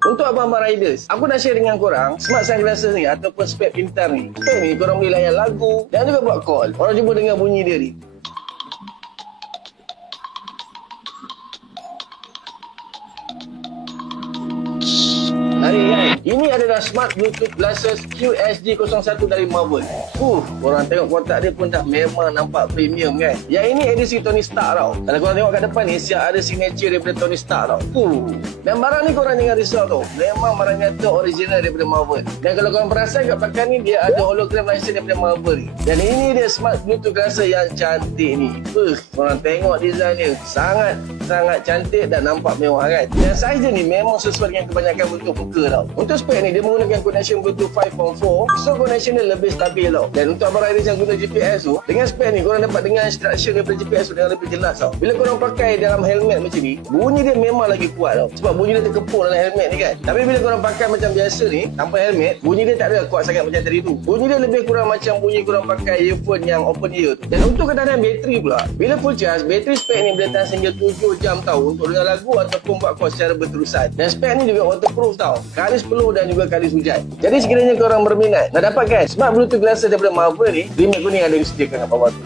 Untuk abang-abang riders, aku nak share dengan korang smart sunglasses ni ataupun spek pintar ni. Spek ni korang boleh layan lagu dan juga buat call. Korang cuba dengar bunyi dia ni. Hari kan? Ini adalah Smart Bluetooth Glasses QSG01 dari Marvel. Korang tengok kotak dia pun dah memang nampak premium kan? Yang ini edisi Tony Stark tau. Kalau korang tengok kat depan ni, siap ada signature daripada Tony Stark tau. Dan barang ni korang jangan risau tau. Memang barang nyata original daripada Marvel. Dan kalau korang perasan kat belakang ni, dia ada hologram license daripada Marvel ni. Dan ini dia Smart Bluetooth Glasses yang cantik ni. Korang tengok design dia. Sangat cantik dan nampak mewah kan? Dan saiz dia ni memang sesuai dengan kebanyakan bentuk muka tau. Untuk spek ni dia menggunakan connection Bluetooth 5.4, so connection dia lebih stabil tau. Dan untuk abang riders yang guna GPS tu, dengan spek ni korang dapat dengar instruction daripada GPS tu dengan lebih jelas tau. Bila korang pakai dalam helmet macam ni, bunyi dia memang lagi kuat tau. Sebab bunyi dia terkepung dalam helmet ni kan. Tapi bila korang pakai macam biasa ni, tanpa helmet, bunyi dia tak ada kuat sangat macam tadi tu. Bunyi dia lebih kurang macam bunyi korang pakai earphone yang open ear tu. Dan untuk ketahanan bateri pula, bila full charge, bateri spek ni boleh tahan sehingga 7 jam tau untuk dengar lagu ataupun buat call secara berterusan. Dan spek ni juga waterproof tau, kalis peluh dan juga kalis hujan. Jadi sekiranya korang berminat nak dapatkan Smart Bluetooth Glasses daripada Marvel ni, link aku ni ada disediakan kat bawah tu.